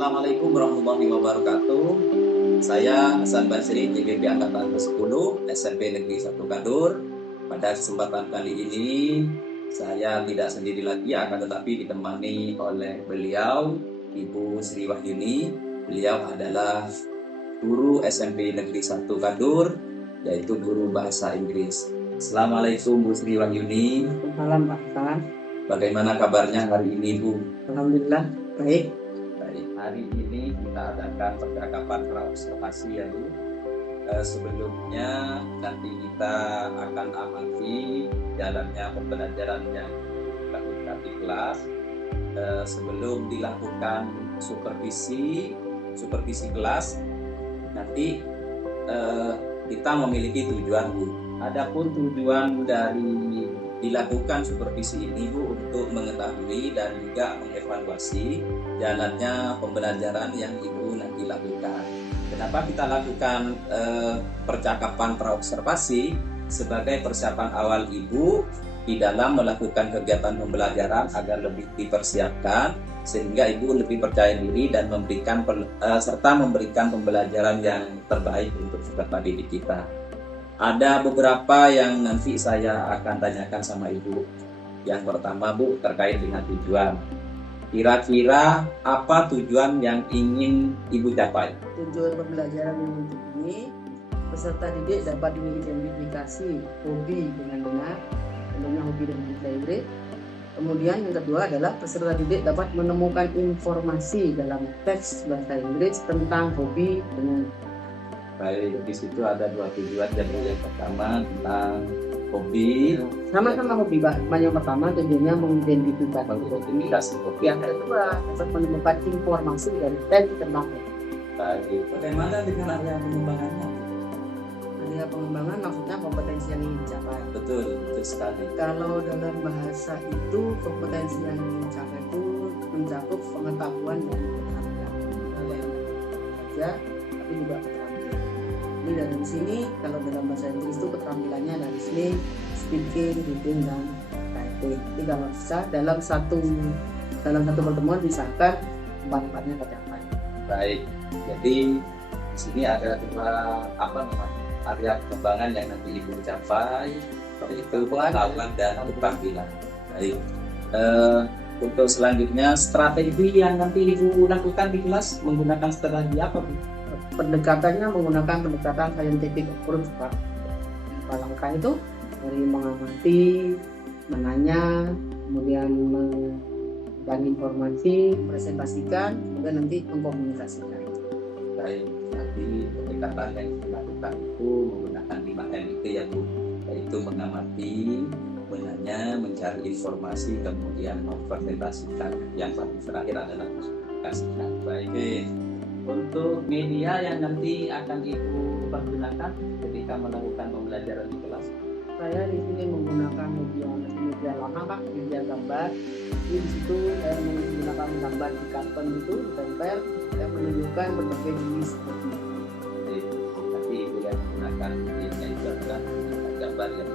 Assalamualaikum warahmatullahi wabarakatuh. Saya Hasan Basri, TPP Angkatan ke-10, SMP Negeri 1 Kadur. Pada kesempatan kali ini, saya tidak sendiri lagi, akan tetapi ditemani oleh beliau, Ibu Sri Wahyuni. Beliau adalah guru SMP Negeri 1 Kadur, yaitu guru bahasa Inggris. Assalamualaikum Bu Sri Wahyuni. Malam Pak Hasan. Bagaimana kabarnya hari ini Bu? Alhamdulillah baik. Hari ini kita adakan percakapan praobservasi ya Bu. Sebelumnya nanti kita akan amati jalannya pembelajaran yang dilakukan di kelas. Sebelum dilakukan supervisi kelas, nanti kita memiliki tujuan Bu. Adapun tujuan dari dilakukan supervisi ini Bu untuk mengetahui dan juga mengevaluasi jalannya pembelajaran yang Ibu nanti lakukan. Kenapa kita lakukan percakapan praobservasi? Sebagai persiapan awal Ibu di dalam melakukan kegiatan pembelajaran agar lebih dipersiapkan sehingga Ibu lebih percaya diri dan memberikan pembelajaran yang terbaik untuk peserta didik kita. Ada beberapa yang nanti saya akan tanyakan sama Ibu. Yang pertama Bu, terkait dengan tujuan. Kira-kira apa tujuan yang ingin Ibu capai? Tujuan pembelajaran yang ini, peserta didik dapat mengidentifikasi hobi dengan benar, tentunya hobi dan bahasa Inggris. Kemudian yang kedua adalah peserta didik dapat menemukan informasi dalam teks bahasa Inggris tentang hobi dengan. Baik, di situ ada dua tujuan. Jadi yang pertama tentang hobi. Sama-sama hobi, Pak. Yang pertama tujuannya mengidentifikasi hobi. Yang kedua dapat menemukan informasi dari teks tentang hobi. Baik. Bagaimana dengan area pengembangannya? Area pengembangan maksudnya kompetensi yang ingin dicapai. Betul sekali. Kalau dalam bahasa itu kompetensi yang ingin dicapai itu mencakup pengetahuan dan keterampilan. Saja, tapi juga keterampilan. Ini dari sini kalau dalam bahasa Inggris itu keterampilannya dari listening, speaking, reading dan writing. Jadi kalau bisa dalam satu pertemuan misalkan empat-empatnya tercapai. Baik. Jadi di sini ada dua area pengembangan yang nanti Ibu capai, yaitu pengetahuan dan keterampilan. Baik. Untuk selanjutnya strategi yang nanti Ibu lakukan di kelas menggunakan strategi apa Bu? Pendekatannya menggunakan pendekatan scientific approach Pak. Langkah itu dari mengamati, menanya, kemudian membagi informasi, presentasikan, kemudian nanti mengkomunikasikan. Baik, nanti pendekatan yang dilakukan itu menggunakan 5M itu ya Bu, yaitu mengamati, menanya, mencari informasi, kemudian mempresentasikan. Yang paling terakhir adalah mengkomunikasikan. Baik. Untuk media yang nanti akan Ibu pergunakan ketika melakukan pembelajaran di kelas? Saya di sini menggunakan media lama Pak, media gambar. Di situ saya menggunakan gambar di karton itu, ditempel, saya menunjukkan berbagai jenis seperti itu. Nanti Ibu yang menggunakan media itu adalah gambar yang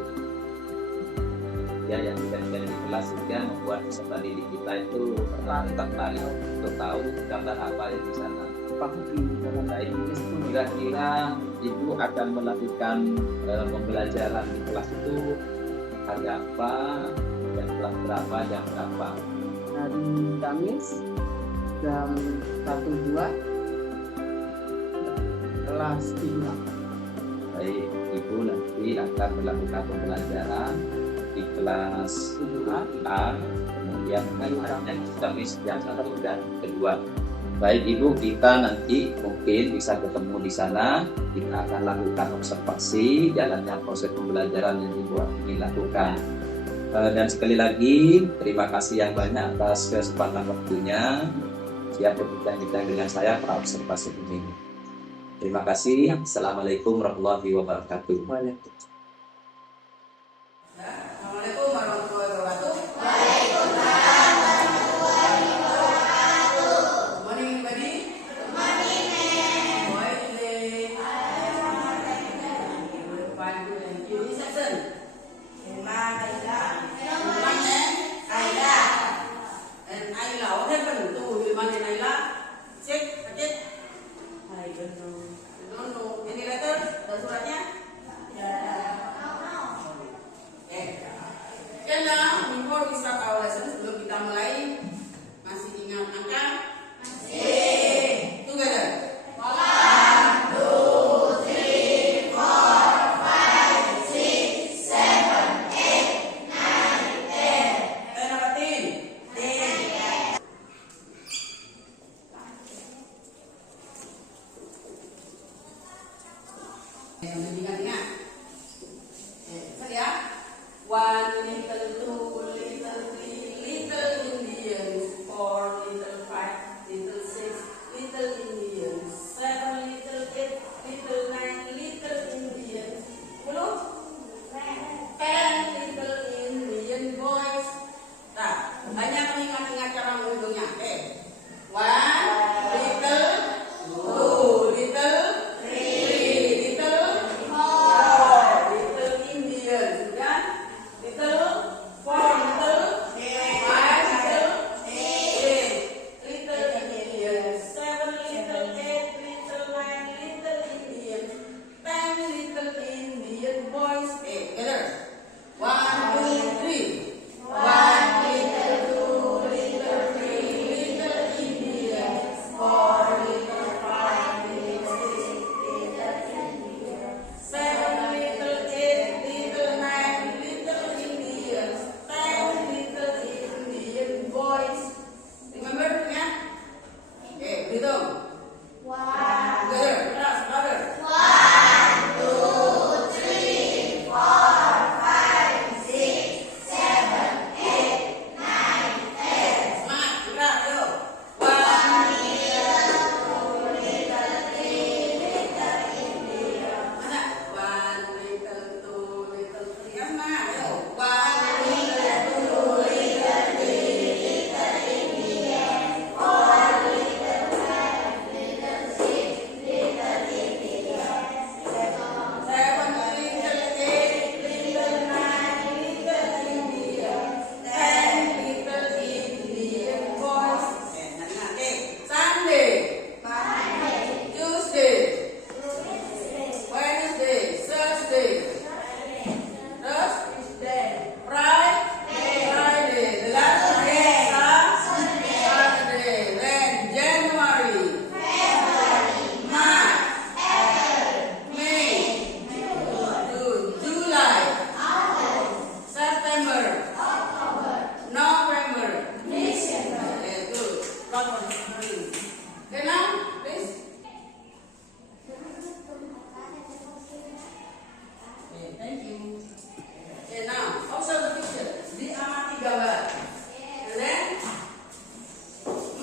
diberikan di kelas sehingga membuat peserta didik kita itu tertarik untuk tahu gambar apa yang di sana. Baik, kira-kira Ibu akan melakukan pembelajaran di kelas itu hari apa, jam berapa, Hari Kamis jam 1-2 kelas 3. Baik, Ibu nanti akan melakukan pembelajaran di kelas A, kemudian hari Kamis jam 1 dan 2. Baik Ibu, kita nanti mungkin bisa ketemu di sana. Kita akan lakukan observasi jalannya proses pembelajaran yang Ibu ingin lakukan. Dan sekali lagi terima kasih yang banyak atas kesempatan waktunya. Siap berbincang dengan saya praobservasi ini. Terima kasih. Assalamualaikum warahmatullahi wabarakatuh. Waalaikumsalam. Check now, before we start our lesson, sebelum kita mulai, masih ingat angka? Masih. Together. 1, 2, 3, 4, 5, 6, 7, 8, 9, 10. 10 apa 10? 10. Ingat-ingat. Set ya. 1 little, 2 little, 3 little Indians, 4 little, 5 little, 6 little Indians, 7 little, 8 little, 9 little Indians, 10 little Indian boys. Nah, banyak mengingat-ingat cara menghitungnya. Oke. 1 little, 2 little, 3 little, 4 little Indians. Kemudian little, 4 little, 5 little, 8 little Indians, 7 little, 8 little, 9 little Indians, 10 little Indian boys. Together. 1, 2, 3. 1 little, 2 little, 3 little Indians, 4 little, 5 little, 6 little Indians, 7 little, 8 little, 9 little Indians, 10 little Indian boys. Remember ya? Hitung. Together, keras, louder. 1, 2, 3, 4, 5, 6, 7, 8, 9, 10. Semangat, gerak, ayo. 1 little, 2 little, 3 little Indians. Mana? 1 little, 2 little, 3. Semangat, ayo. 1 little, 2 little, 3 little Indians, 4 little, 5 little, 6 little Indians, 7 little, 8 little, 9 little Indians, 10 little Indian boys. Nanti. Sunday, Tuesday, Wednesday, Thursday, terus Friday, the last day, Saturday, then January, March, May, June, July, September, November, December. Good. Okay, now, please. Okay, thank you. Okay, now, observe the picture. Diamati gambar. And then,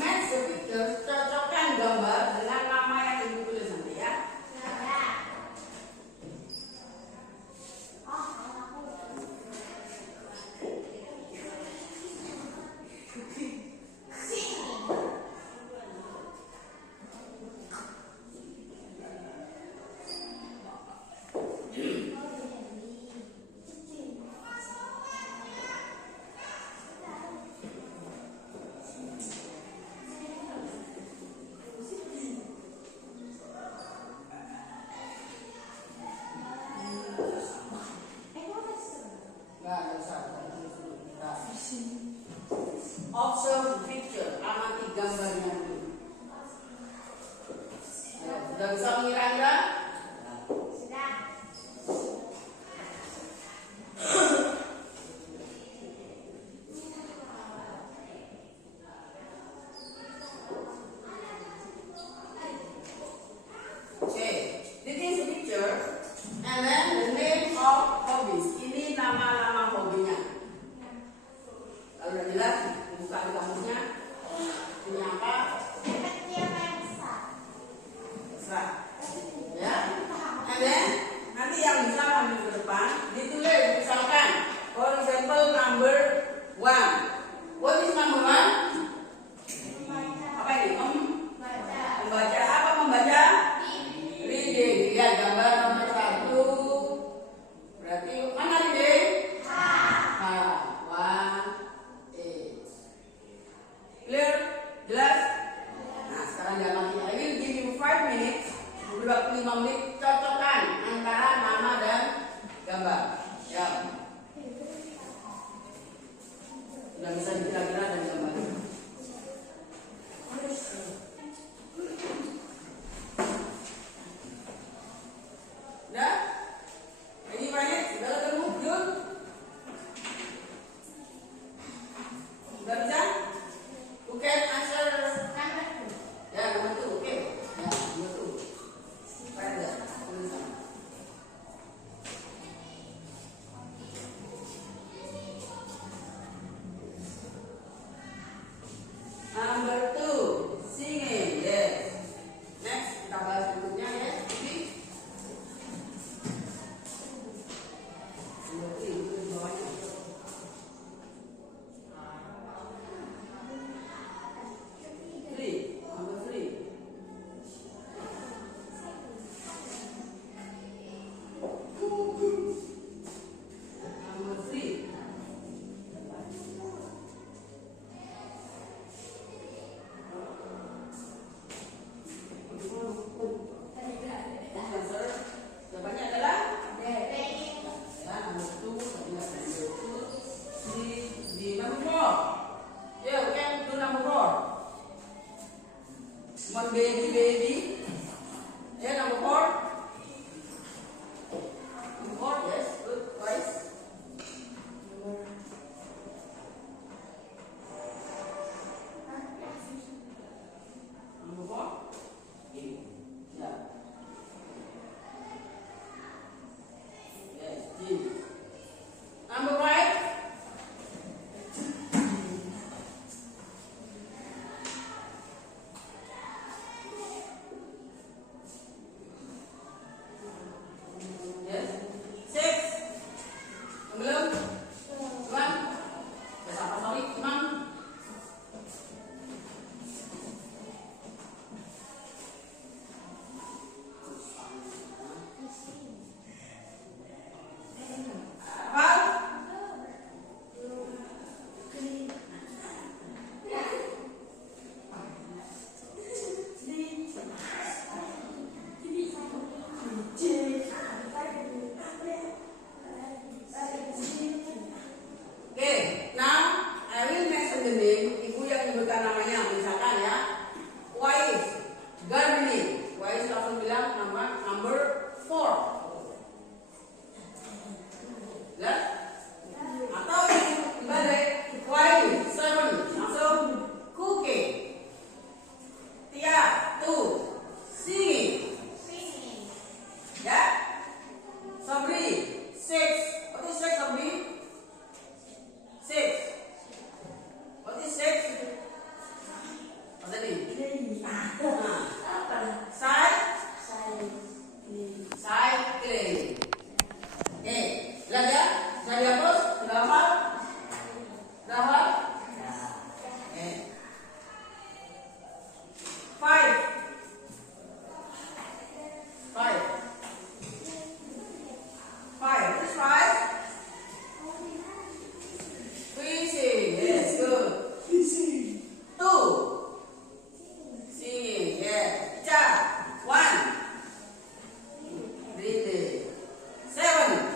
match the picture. Cocokkan gambar dengan nama yang ibu tulis nanti ya. Nggak usah. Observe the picture. Amati gambarnya dulu. Sudah bisa mengira-ngira? Okay, this is the picture, and then the name of hobbies. Ini nama-nama hobinya. Kalau udah jelas, buka di kamusnya. Ini apa? Besar. Ya. And then nanti yang bisa ambil ke depan, ditulis misalkan, for example number 1. What is number 1? Apa ini? Membaca apa membaca? Reading. Lihat gambar nomor 1. Berarti mana reading? Clear? Jelas? Nah, sekarang jangan lagi. I will give you 5 minutes. Beri waktu 5 menit. Cocokkan antara nama dan gambar. Ya. Sudah bisa dikira-kira dan gambarnya. Udah? Ini banyak, sudah ketemu belum? Sudah bisa? You can answer. Ya, nomor 2, oke. Ya, nomor 2. Pada tulisan. Number 2, singing. Yes. Next, kita bahas berikutnya ya. Ini. Nomor 3, itu di bawahnya. Number 3. Number 3. Answer jawabannya adalah ya, number 2. Di number 4. Yeah, we can do number 4. One baby. Yeah, number 4. Number 4, yes, good, twice. Number 4. Yeah. Yes, G. Number 5. Yes. 6. Belum? Imam? Bahasa apa sorry, Imam? Apa? Okay, now I will mention the name. Ibu yang menyebutkan namanya, misalkan ya, Wais, gardening. Wais langsung bilang nama number 4. Ya? Atau dibalik, Wais 7, langsung cooking. Tia 2, singing. Ya? Sabri 6. What is 6, Sabri? 6. What is 6? Apa tadi? Cycling. Lihat ya. Bisa dihapus? Sudah hafal? Sudah hafal? 5. 5. What is 5? Fishing. Yes, good. 2. Singing. Yes. Cha. 1. Breathing. 7.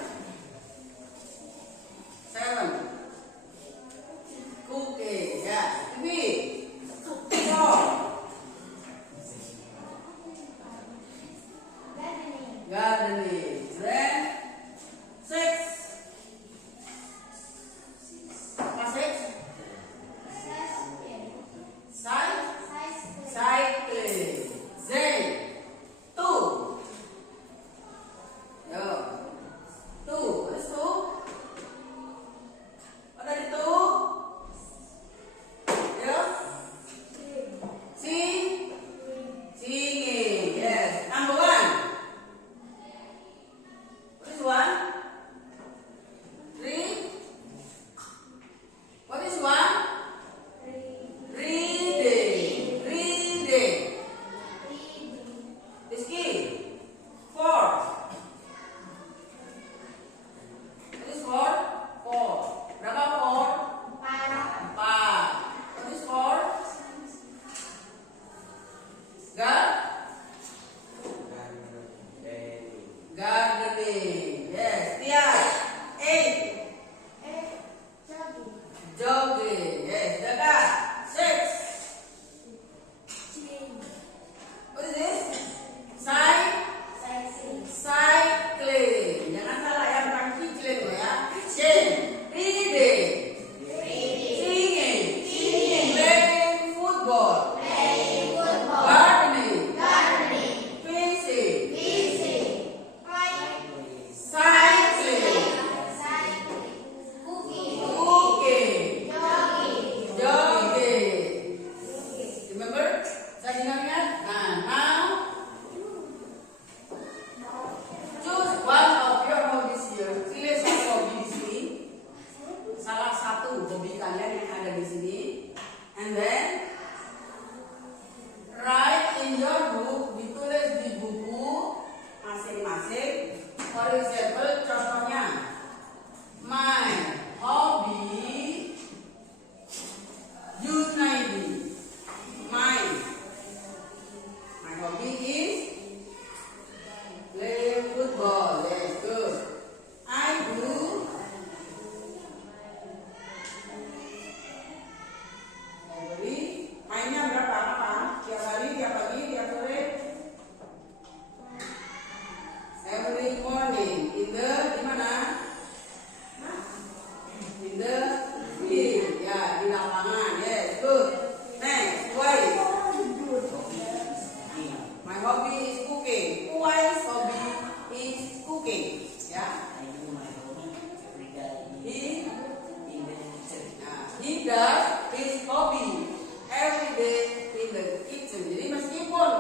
does his hobby every day in the kitchen. Jadi meskipun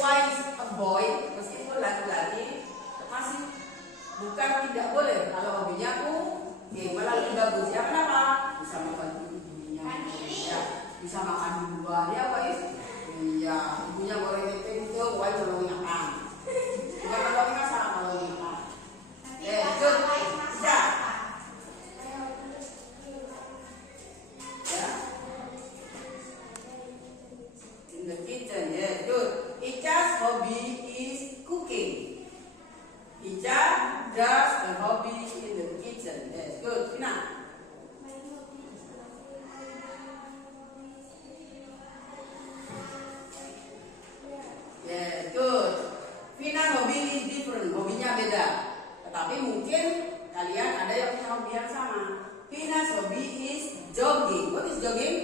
wise a boy, meskipun laki-laki masih bukan tidak boleh kalau hobinya malah lebih bagus. Ya kenapa? Bisa membantu ibunya, ya, bisa makan buah. Ya wise, iya, ibunya goreng itu wise nolongin makan. Bukan nolongin masak, nolongin makan. Good. Bisa. In the kitchen, yes, good. Icha's hobby is cooking. Icha does a hobby in the kitchen. Yes, good. Fina. Yes, good. Fina's hobby is different. Hobinya beda. Tetapi mungkin kalian ada yang punya hobi yang sama. Fina's hobby is jogging. What is jogging?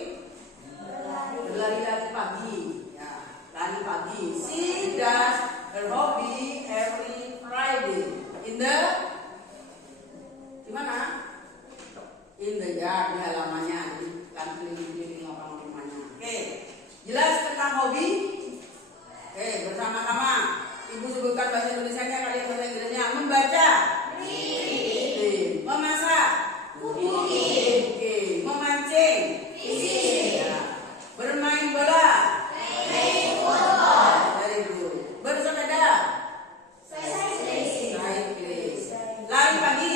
Berlari-lari pagi. Ya, lari pagi. She does her hobby every Friday. In the di mana? In the yard, di halamannya. Jadi kan keliling-keliling lapangan rumahnya. Oke, jelas tentang hobi? Oke, bersama-sama. Ibu sebutkan bahasa Indonesianya, kalian bahasa Inggrisnya. Membaca. Reading. Memasak. Cooking. Memancing. Fishing. Ya. Bermain bola. Playing football. Very good. Bersepeda. Cycling. Lari pagi.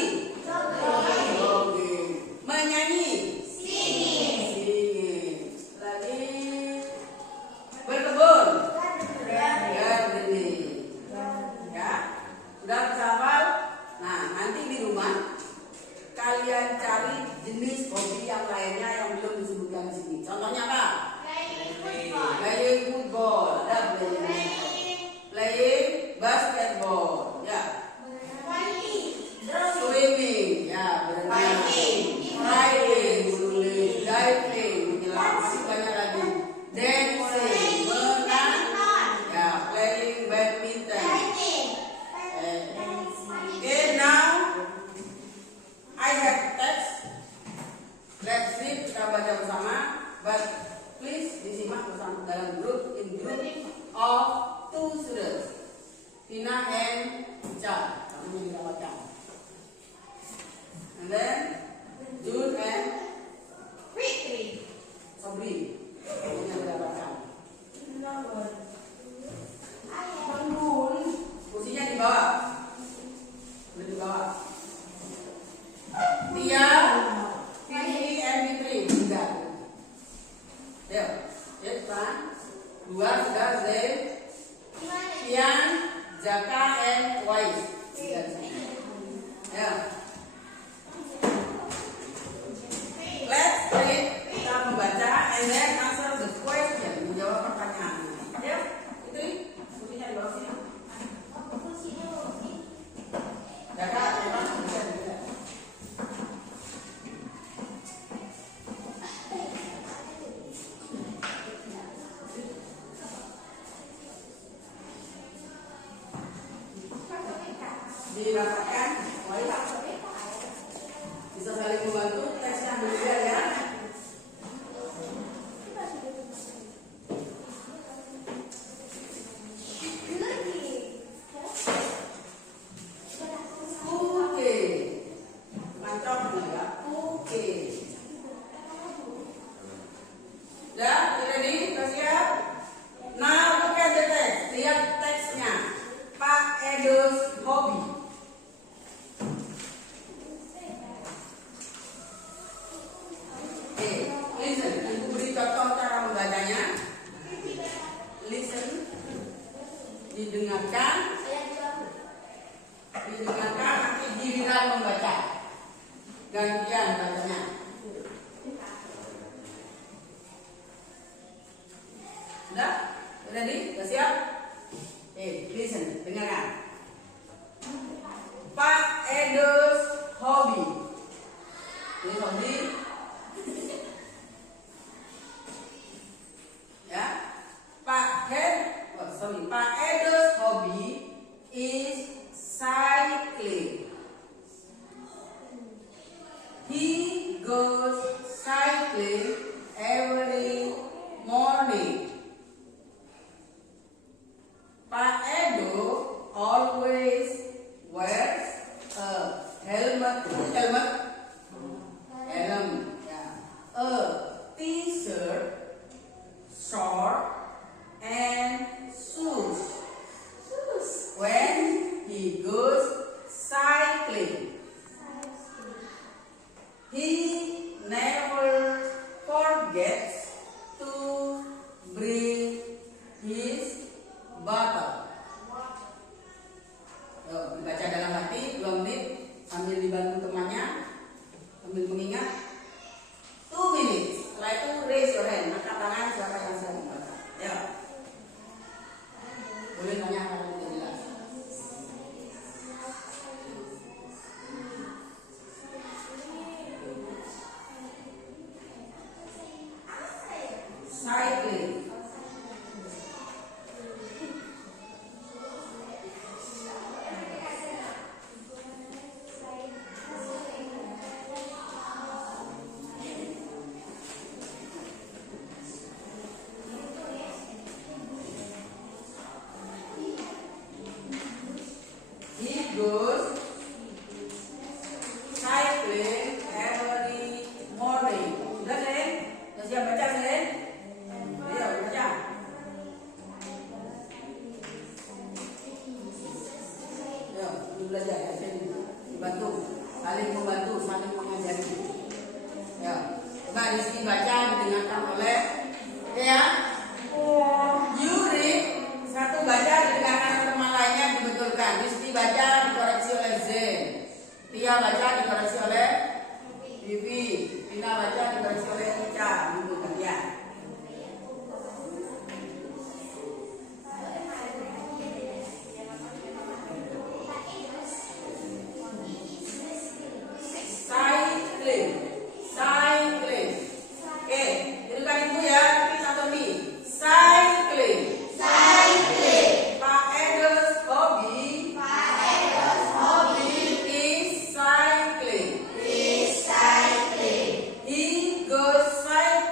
Jogging. Menyanyi. Singing. Lagi. Berkebun. Gardening. Ya. Sudah bisa hafal? Nah, nanti di rumah kalian cari jenis hobi yang lainnya yang belum disebutkan di sini. Contohnya apa? Playing football. Ada playing basketball. Ya. Swimming. Ya, berenang. Riding, diving, menyelam. Masih banyak lagi. Dancing, menang. Ya, playing badminton. Okay, now I have text. Let's read, kita baca bersama. But please disimak bersama dalam group of 2 students, Tina and Icha. Kamu juga baca. And then Jun and Sobri. Kamu juga baca. Kursinya di bawah. Di bawah. Tia, Vivi, and Fitri. 3. Ayo, Irfan. 2 sudah Zain, Pian, Jaka, and Wais. 3. Ayo. Let's read. Kita membaca and then answer the question. Menjawab pertanyaan. Ayo, Fitri. Kursinya di bawah sini. Jaka, Irfan, bisa. Dirasakan, bisa saling membantu. Teksnya berbeda ya. Oke, mantap ya. Oke. Dah, ready? Sudah siap? Now look at the text. Lihat teksnya. Pak Edo's hobby. Listen, ibu beri contoh cara membacanya. Listen, didengarkan, nanti giliran membaca. Gantian bacanya. Sudah? Ready? Sudah siap? Listen, dengarkan. Pak Edo's hobby. Ini hobby. Ya, Pak Edo's hobby is cycling. He goes cycling helmet? Helm. Ya. A t-shirt, short, and shoes. When he goes cycling, he never forgets to bring his bottle. Yuk, dibaca dalam hati 2 menit sambil dibantu temannya, sambil mengingat. 2 minutes. Setelah itu raise your hand, angkat tangan siapa yang bisa membaca. Ya. Boleh tanya kalau tidak jelas. Cycling. He goes cycling every morning. Sudah, Sen? Sudah siap baca, Sen? Ayo, baca. Ayo, belajar ya, Sen. Dibantu, saling membantu, saling mengajari. Ya, coba di sini baca, didengarkan oleh, ya. You read, satu baca, didengarkan oleh teman lainnya, dibetulkan. Rizky baca, dikoreksi oleh Zen. Tia baca, dikoreksi oleh Vivi. Tina baca, dikoreksi oleh Ica. Gitu kan ya. Cycling. Cycling. Oke, dengarkan ibu ya, repeat after me. Cycling. Pak Edo's hobby is cycling. He goes cycling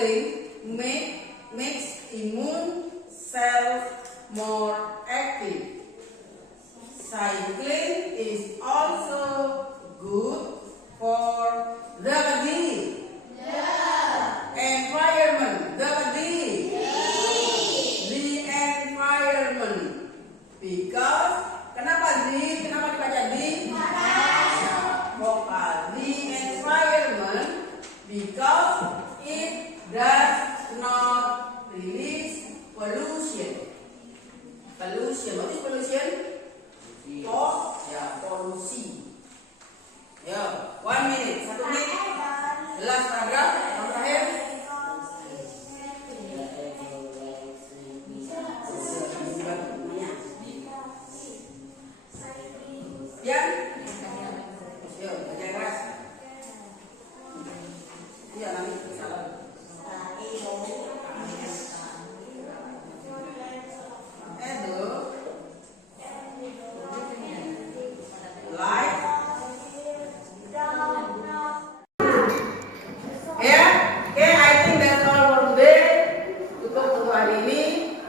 cycling makes immune cells more active. Cycling is also good for the body. Environment, the body. The environment. Because kenapa dibaca di? Vokal. The environment because it does not release pollution. Pollution. What is pollution? Polusi. Ya, 1 minute, 1 menit. Jelas paragraf yang terakhir. Ya, yuk baca keras. Iya nanti salah.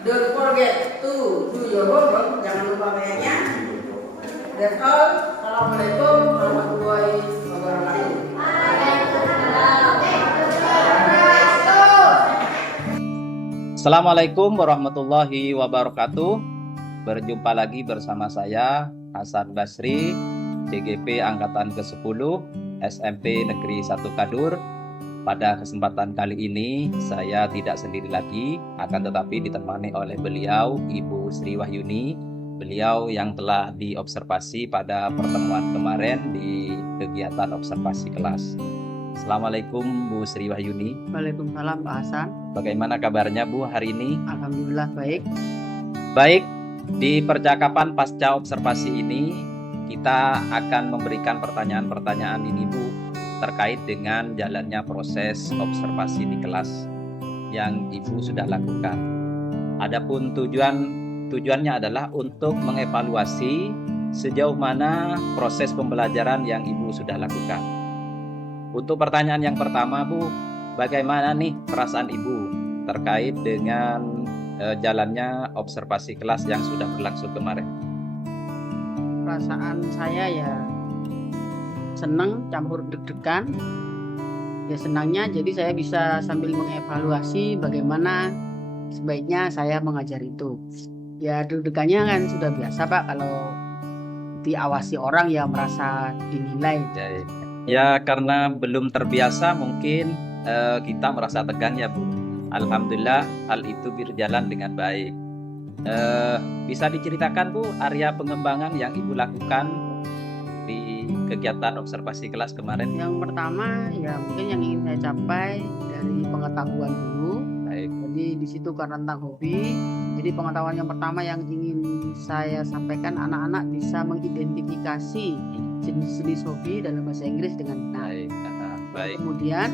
Don't forget to do your homework. Jangan lupa PR-nya. That's all. Assalamualaikum warahmatullahi wabarakatuh. Assalamualaikum warahmatullahi wabarakatuh. Berjumpa lagi bersama saya Hasan Basri, CGP Angkatan ke-10 SMP Negeri 1 Kadur. Pada kesempatan kali ini saya tidak sendiri lagi, akan tetapi ditemani oleh beliau Ibu Sri Wahyuni, beliau yang telah diobservasi pada pertemuan kemarin di kegiatan observasi kelas. Assalamualaikum Bu Sri Wahyuni. Waalaikumsalam Pak Hasan. Bagaimana kabarnya Bu hari ini? Alhamdulillah baik. Baik, di percakapan pasca observasi ini kita akan memberikan pertanyaan-pertanyaan ini Bu, terkait dengan jalannya proses observasi di kelas yang Ibu sudah lakukan. Adapun tujuannya adalah untuk mengevaluasi sejauh mana proses pembelajaran yang Ibu sudah lakukan. Untuk pertanyaan yang pertama Bu, bagaimana nih perasaan Ibu terkait dengan jalannya observasi kelas yang sudah berlangsung kemarin? Perasaan saya ya senang campur deg-degan. Ya senangnya jadi saya bisa sambil mengevaluasi bagaimana sebaiknya saya mengajar itu. Ya deg-degannya kan sudah biasa Pak, kalau diawasi orang ya merasa dinilai. Ya karena belum terbiasa mungkin kita merasa tegang ya Bu. Alhamdulillah hal itu berjalan dengan baik. Bisa diceritakan Bu area pengembangan yang Ibu lakukan di kegiatan observasi kelas kemarin? Yang pertama ya mungkin yang ingin saya capai dari pengetahuan dulu. Baik. Jadi di situ karena tentang hobi. Jadi pengetahuan yang pertama yang ingin saya sampaikan, anak-anak bisa mengidentifikasi jenis-jenis hobi dalam bahasa Inggris dengan benar. Baik. Kemudian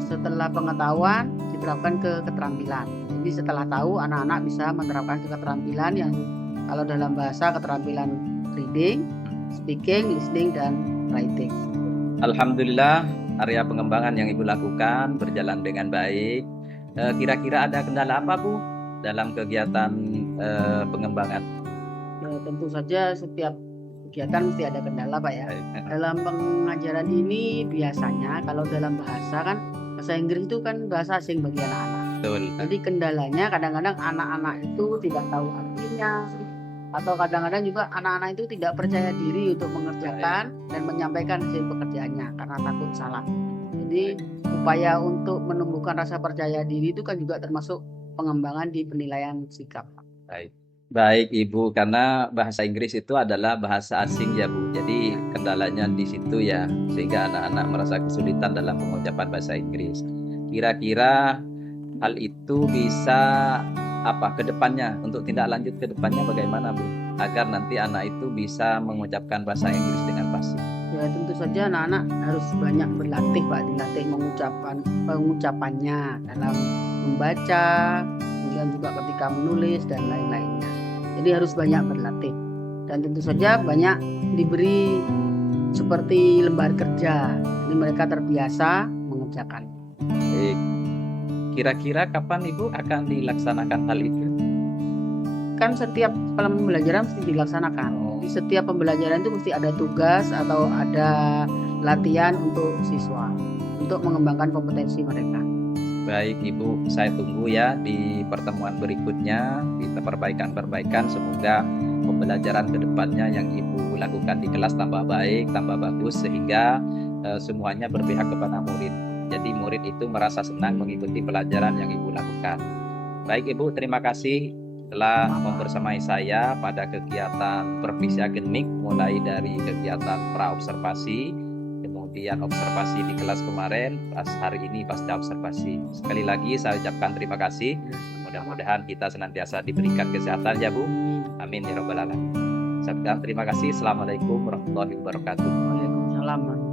setelah pengetahuan diterapkan ke keterampilan. Jadi setelah tahu, anak-anak bisa menerapkan ke keterampilan yang kalau dalam bahasa keterampilan reading, speaking, listening, dan writing. Alhamdulillah area pengembangan yang Ibu lakukan berjalan dengan baik. Kira-kira ada kendala apa Bu dalam kegiatan pengembangan? Ya, tentu saja setiap kegiatan mesti ada kendala Pak ya. Dalam pengajaran ini biasanya kalau dalam bahasa kan, bahasa Inggris itu kan bahasa asing bagi anak-anak. Betul. Jadi kendalanya kadang-kadang anak-anak itu tidak tahu artinya, atau kadang-kadang juga anak-anak itu tidak percaya diri untuk mengerjakan dan menyampaikan hasil pekerjaannya karena takut salah. Jadi upaya untuk menumbuhkan rasa percaya diri itu kan juga termasuk pengembangan di penilaian sikap. Baik Ibu, karena bahasa Inggris itu adalah bahasa asing ya Bu. Jadi kendalanya di situ ya, sehingga anak-anak merasa kesulitan dalam pengucapan bahasa Inggris. Kira-kira hal itu bisa apa ke depannya, untuk tindak lanjut ke depannya bagaimana Bu, agar nanti anak itu bisa mengucapkan bahasa Inggris dengan fasih? Ya tentu saja anak-anak harus banyak berlatih Pak, dilatih pengucapannya dalam membaca, kemudian juga ketika menulis dan lain-lainnya. Jadi harus banyak berlatih dan tentu saja banyak diberi seperti lembar kerja, jadi mereka terbiasa mengerjakan. Baik. Kira-kira kapan Ibu akan dilaksanakan hal itu? Kan setiap pembelajaran mesti dilaksanakan. Oh. Di setiap pembelajaran itu mesti ada tugas atau ada latihan untuk siswa untuk mengembangkan kompetensi mereka. Baik Ibu, saya tunggu ya di pertemuan berikutnya, kita perbaikan-perbaikan, semoga pembelajaran kedepannya yang Ibu lakukan di kelas tambah baik, tambah bagus, sehingga semuanya berpihak kepada murid. Jadi murid itu merasa senang mengikuti pelajaran yang Ibu lakukan. Baik Ibu, terima kasih telah membersamai saya pada kegiatan supervisi akademik, mulai dari kegiatan pra-observasi, kemudian observasi di kelas kemarin, pas hari ini pasca observasi. Sekali lagi saya ucapkan terima kasih. Mudah-mudahan kita senantiasa diberikan kesehatan ya Bu. Amin ya rabbal alamin. Saya ucapkan terima kasih. Assalamualaikum warahmatullahi wabarakatuh. Waalaikumsalam.